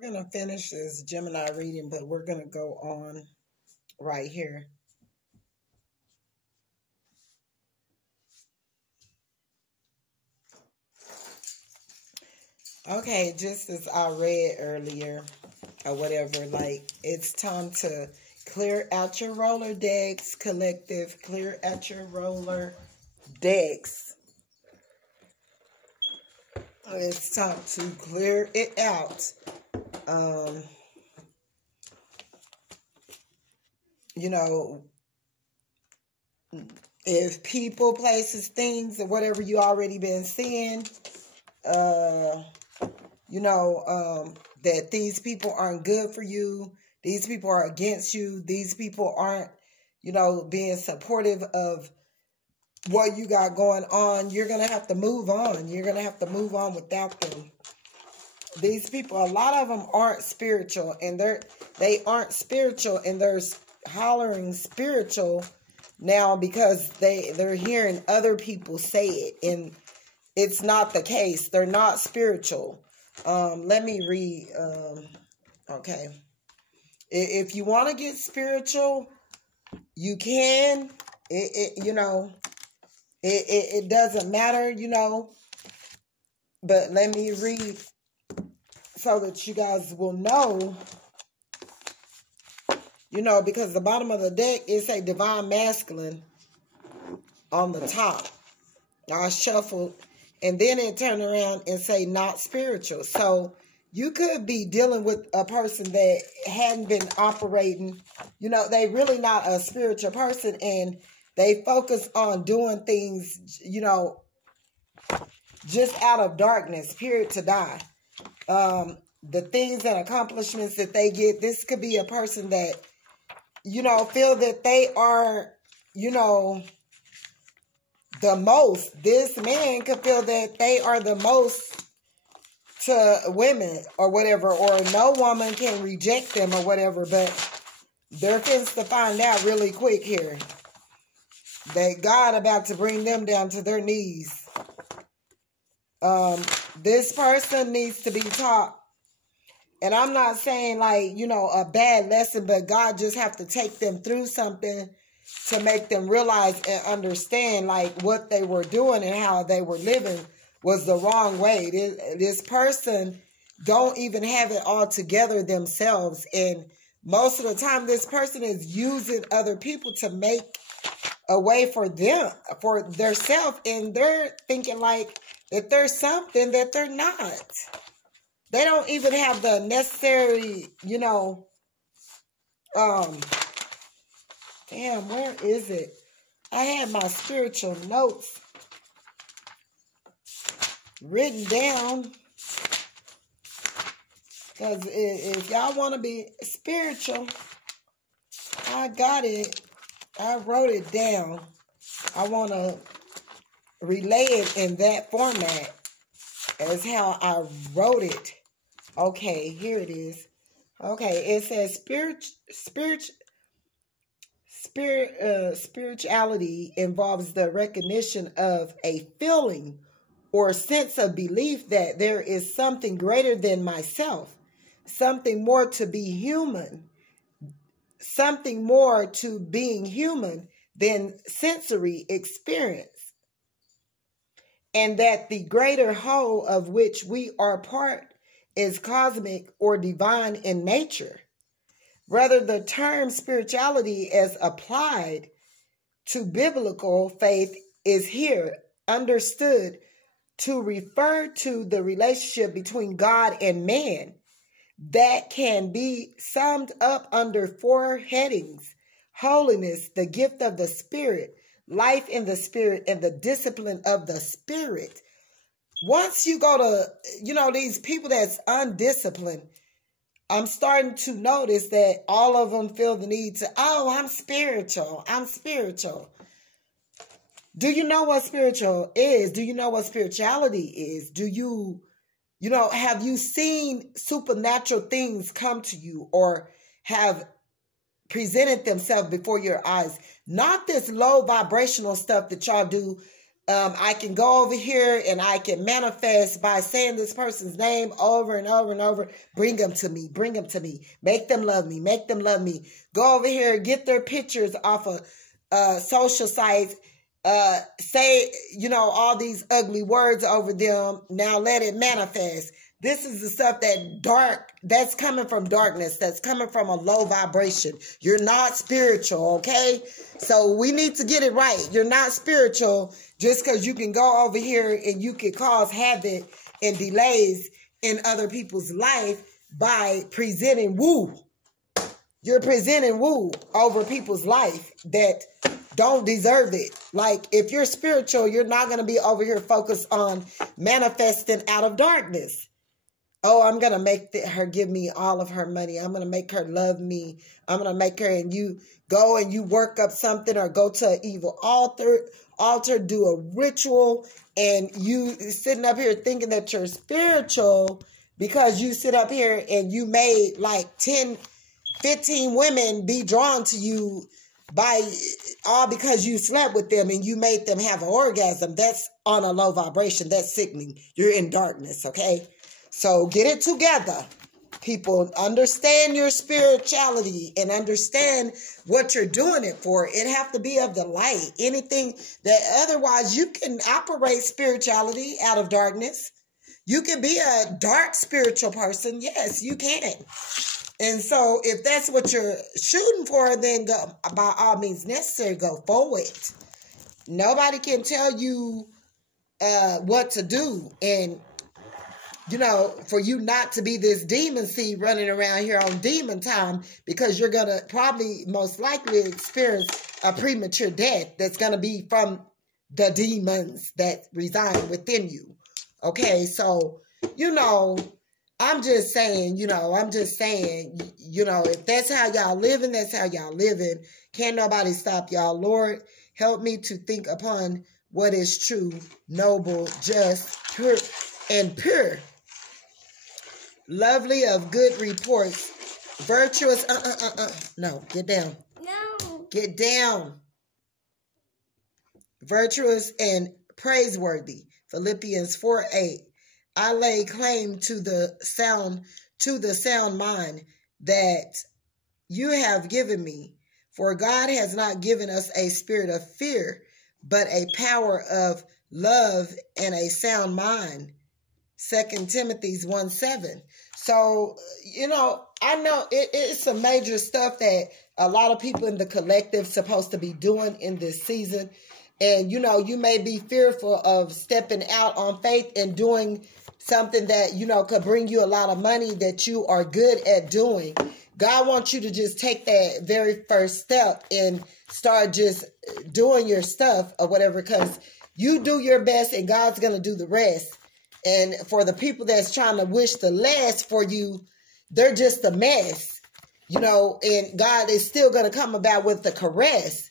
We're going to finish this Gemini reading, but we're going to go on right here. Okay, just as I read earlier, or whatever, like, it's time to clear out your roller decks, collective. Clear out your roller decks. It's time to clear it out. You know, if people, places, things, or whatever you already been seeing, that these people aren't good for you. These people are against you. These people aren't, being supportive of what you got going on. You're going to have to move on. You're going to have to move on without them. These people, a lot of them aren't spiritual, and they aren't spiritual, and they're hollering spiritual now because they're hearing other people say it, and it's not the case. They're not spiritual. Let me read. Okay. If you want to get spiritual, you can. It doesn't matter, But let me read so that you guys will know, because the bottom of the deck is a divine masculine on the top. I shuffled, and then it turned around and say not spiritual. So you could be dealing with a person that hadn't been operating, they really not a spiritual person, and they focus on doing things, just out of darkness, period, to die. The things and accomplishments that they get, this could be a person that, feel that they are, the most. This man could feel that they are the most to women or whatever, or no woman can reject them or whatever, but they're fixed to find out really quick here that God about to bring them down to their knees. This person needs to be taught, and I'm not saying like, a bad lesson, but God just have to take them through something to make them realize and understand like what they were doing and how they were living was the wrong way. This person don't even have it all together themselves. And most of the time, this person is using other people to make a way for them, for theirself. And they're thinking like that there's something that they're not. They don't even have the necessary, damn, where is it? I had my spiritual notes written down, because if y'all want to be spiritual, I got it. I wrote it down. I want to relay it in that format as how I wrote it. Okay, here it is. Okay, it says spirituality involves the recognition of a feeling or sense of belief that there is something greater than myself, something more to be human, something more to being human than sensory experience, and that the greater whole of which we are part is cosmic or divine in nature. Rather, the term spirituality as applied to biblical faith is here understood to refer to the relationship between God and man that can be summed up under four headings: holiness, the gift of the Spirit, life in the Spirit, and the discipline of the Spirit. Once you go to, these people that's undisciplined, I'm starting to notice that all of them feel the need to, I'm spiritual. I'm spiritual. Do you know what spiritual is? Do you know what spirituality is? Do you, have you seen supernatural things come to you or have presented themselves before your eyes? Not this low vibrational stuff that y'all do I can go over here and I can manifest by saying this person's name over and over and over. Bring them to me. Bring them to me. Make them love me. Make them love me. Go over here, get their pictures off of social sites. Say, all these ugly words over them. Now let it manifest. This is the stuff that's coming from darkness, that's coming from a low vibration. You're not spiritual, okay? So we need to get it right. You're not spiritual just because you can go over here and you can cause havoc and delays in other people's life by presenting woo. You're presenting woo over people's life that don't deserve it. Like, if you're spiritual, you're not going to be over here focused on manifesting out of darkness. Oh, I'm going to make her give me all of her money. I'm going to make her love me. I'm going to make her, and you go and you work up something or go to an evil altar, do a ritual, and you sitting up here thinking that you're spiritual because you sit up here and you made like 10, 15 women be drawn to you all because you slept with them and you made them have an orgasm. That's on a low vibration. That's sickening. You're in darkness, okay? So get it together. People, understand your spirituality and understand what you're doing it for. It have to be of the light. Anything that otherwise you can operate spirituality out of darkness. You can be a dark spiritual person. Yes, you can. And so if that's what you're shooting for, then go, by all means necessary, go forward. Nobody can tell you what to do. And for you not to be this demon seed running around here on demon time, because you're going to probably most likely experience a premature death that's going to be from the demons that reside within you. Okay, so, I'm just saying, if that's how y'all living, that's how y'all living. Can't nobody stop y'all. Lord, help me to think upon what is true, noble, just, pure, and pure. Lovely, of good reports, virtuous, no, get down. No. Get down. Virtuous and praiseworthy. Philippians 4:8. I lay claim to the sound mind that you have given me. For God has not given us a spirit of fear, but a power of love and a sound mind. 2 Timothy 1:7. So, I know it's some major stuff that a lot of people in the collective supposed to be doing in this season. And, you may be fearful of stepping out on faith and doing something that, could bring you a lot of money that you are good at doing. God wants you to just take that very first step and start just doing your stuff or whatever, because you do your best and God's going to do the rest. And for the people that's trying to wish the last for you, they're just a mess, and God is still going to come about with the caress.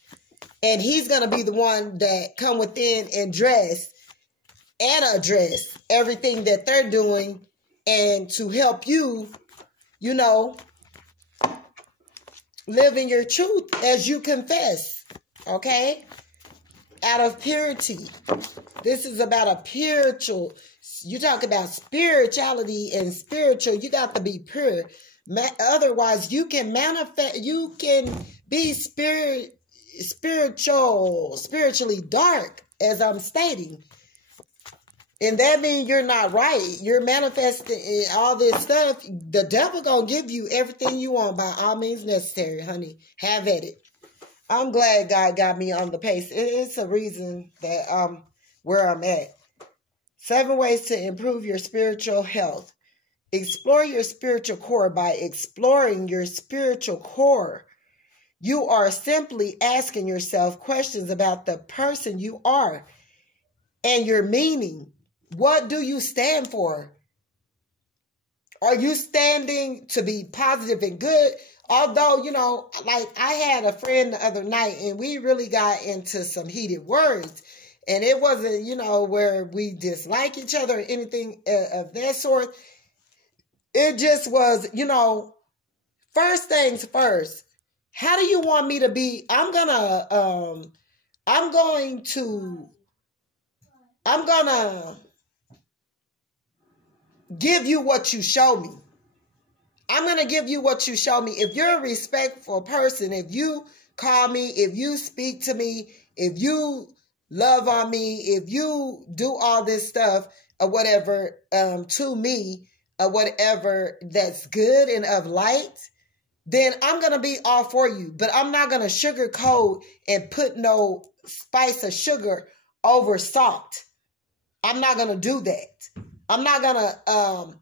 And he's going to be the one that come within and dress and address everything that they're doing, and to help you, live in your truth as you confess, okay? Out of purity. This is about a spiritual. You talk about spirituality and spiritual. You got to be pure. Otherwise, you can manifest. You can be spiritually dark, as I'm stating. And that means you're not right. You're manifesting all this stuff. The devil gonna give you everything you want by all means necessary, honey. Have at it. I'm glad God got me on the pace. It's a reason that I'm where I'm at. 7 ways to improve your spiritual health. Explore your spiritual core. By exploring your spiritual core, you are simply asking yourself questions about the person you are and your meaning. What do you stand for? Are you standing to be positive and good? Although, like I had a friend the other night and we really got into some heated words. And it wasn't, where we dislike each other or anything of that sort. It just was, first things first. How do you want me to be? I'm going to I'm gonna give you what you show me. I'm going to give you what you show me. If you're a respectful person, if you call me, if you speak to me, if you love on me, if you do all this stuff or whatever to me or whatever that's good and of light, then I'm going to be all for you. But I'm not going to sugarcoat and put no spice of sugar over salt. I'm not going to do that. I'm not going to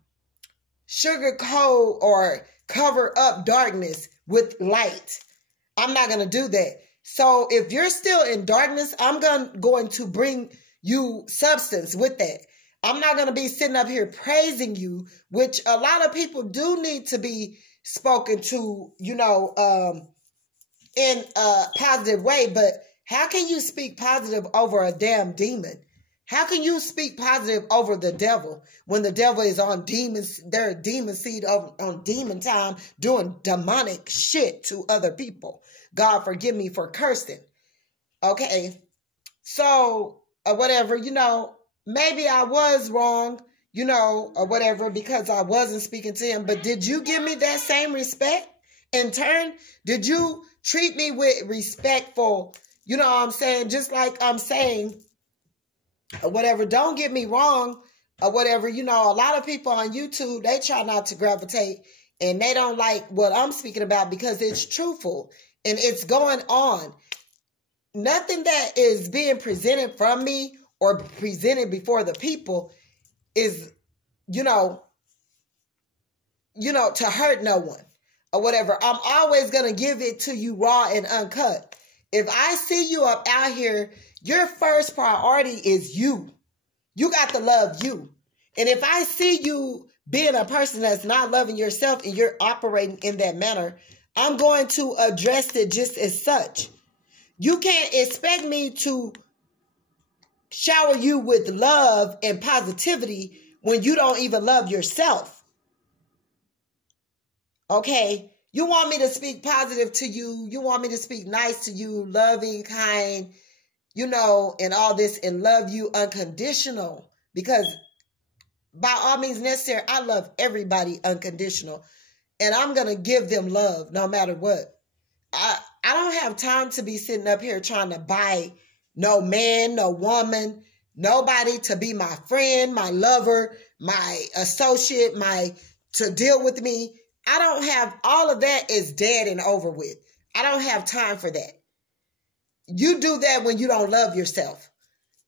sugarcoat or cover up darkness with light. I'm not going to do that. So if you're still in darkness, I'm going to bring you substance with that. I'm not going to be sitting up here praising you, which a lot of people do need to be spoken to, you know, in a positive way. But how can you speak positive over a damn demon? How can you speak positive over the devil when the devil is on demons, their demon seed on demon time, doing demonic shit to other people? God forgive me for cursing. Okay. So, or whatever, you know, maybe I was wrong, you know, or whatever, because I wasn't speaking to him. But did you give me that same respect in turn? Did you treat me with respectful, you know what I'm saying? Just like I'm saying, or whatever, don't get me wrong, or whatever, you know, a lot of people on YouTube, they try not to gravitate and they don't like what I'm speaking about because it's truthful and it's going on. Nothing that is being presented from me or presented before the people is, you know, to hurt no one or whatever. I'm always going to give it to you raw and uncut. If I see you up out here, your first priority is you. You got to love you. And if I see you being a person that's not loving yourself and you're operating in that manner, I'm going to address it just as such. You can't expect me to shower you with love and positivity when you don't even love yourself. Okay? You want me to speak positive to you. You want me to speak nice to you, loving, kind, you know, and all this, and love you unconditional. Because by all means necessary, I love everybody unconditional. And I'm going to give them love no matter what. I don't have time to be sitting up here trying to buy no man, no woman, nobody to be my friend, my lover, my associate, to deal with me. I don't have, all of that is dead and over with. I don't have time for that. You do that when you don't love yourself.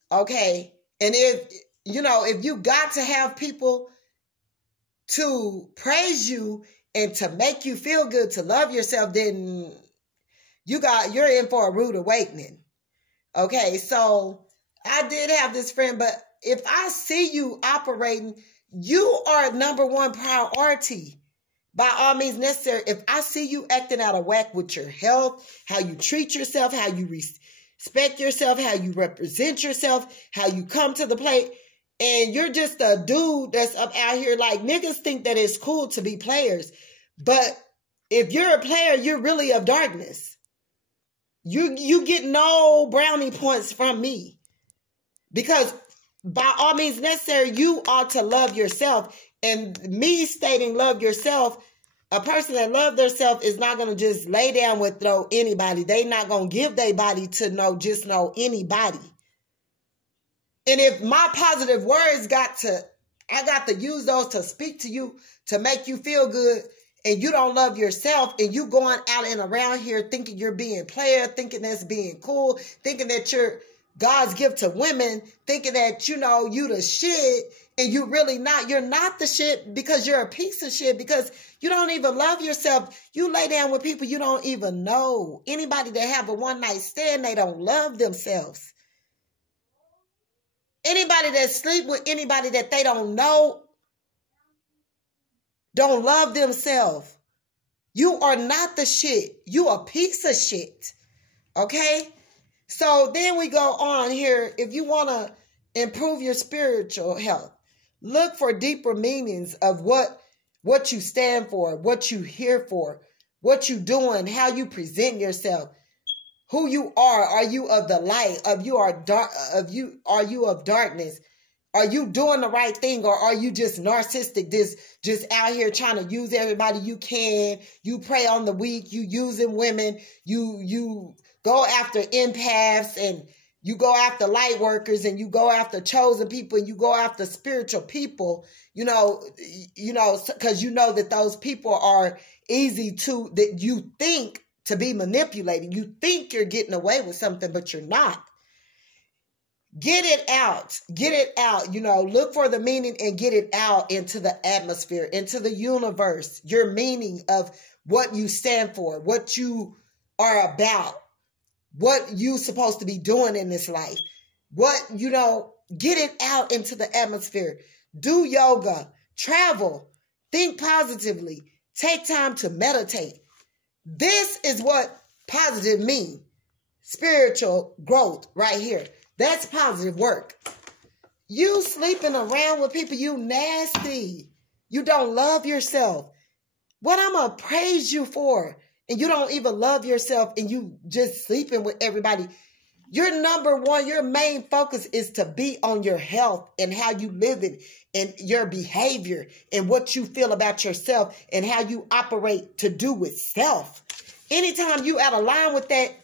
Okay? And if, you know, if you got to have people to praise you and to make you feel good, to love yourself, then you're in for a rude awakening. Okay? So I did have this friend, but if I see you operating, you are number one priority. By all means necessary, if I see you acting out of whack with your health, how you treat yourself, how you respect yourself, how you represent yourself, how you come to the plate, and you're just a dude that's up out here, like, niggas think that it's cool to be players. But if you're a player, you're really of darkness. You get no brownie points from me. Because by all means necessary, you ought to love yourself. And me stating love yourself, a person that loves themselves is not going to just lay down with anybody. They not going to give their body to just anybody. And if my positive words I got to use those to speak to you, to make you feel good, and you don't love yourself, and you going out and around here thinking you're being player, thinking that's being cool, thinking that you're God's gift to women, thinking that, you the shit, and you really not. You're not the shit because you're a piece of shit, because you don't even love yourself. You lay down with people you don't even know. Anybody that have a one-night stand, they don't love themselves. Anybody that sleep with anybody that they don't know, don't love themselves. You are not the shit. You a piece of shit. Okay? So then we go on here. If you want to improve your spiritual health, look for deeper meanings of what you stand for, what you here for, what you doing, how you present yourself, who you are. Are you of the light? Are you of darkness? Are you doing the right thing, or are you just narcissistic, just out here trying to use everybody you can? You prey on the weak, you using women, you go after empaths, and you go after light workers, and you go after chosen people, and you go after spiritual people, because you know that those people are easy that you think to be manipulated. You think you're getting away with something, but you're not. Get it out. Get it out. Look for the meaning and get it out into the atmosphere, into the universe. Your meaning of what you stand for, what you are about, what you supposed to be doing in this life. Get it out into the atmosphere. Do yoga, travel, think positively, take time to meditate. This is what positive means. Spiritual growth right here. That's positive work. You sleeping around with people, you nasty. You don't love yourself. What I'm going to praise you for? And you don't even love yourself, and you just sleeping with everybody. Your number one, your main focus is to be on your health and how you live it, and your behavior and what you feel about yourself and how you operate to do with self. Anytime you out of line with that,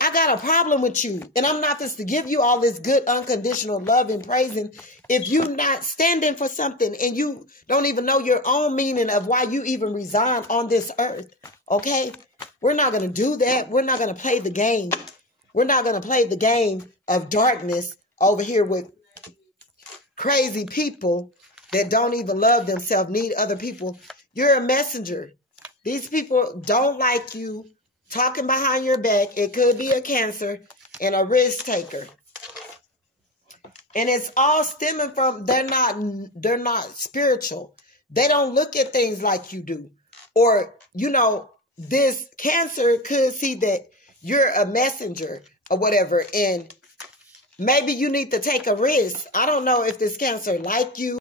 I got a problem with you. And I'm not just to give you all this good unconditional love and praising if you're not standing for something and you don't even know your own meaning of why you even reside on this earth. Okay? We're not going to do that. We're not going to play the game. We're not going to play the game of darkness over here with crazy people that don't even love themselves, need other people. You're a messenger. These people don't like you. Talking behind your back, it could be a Cancer and a risk taker. And it's all stemming from they're not spiritual. They don't look at things like you do. Or, this Cancer could see that you're a messenger or whatever, and maybe you need to take a risk. I don't know if this Cancer like you.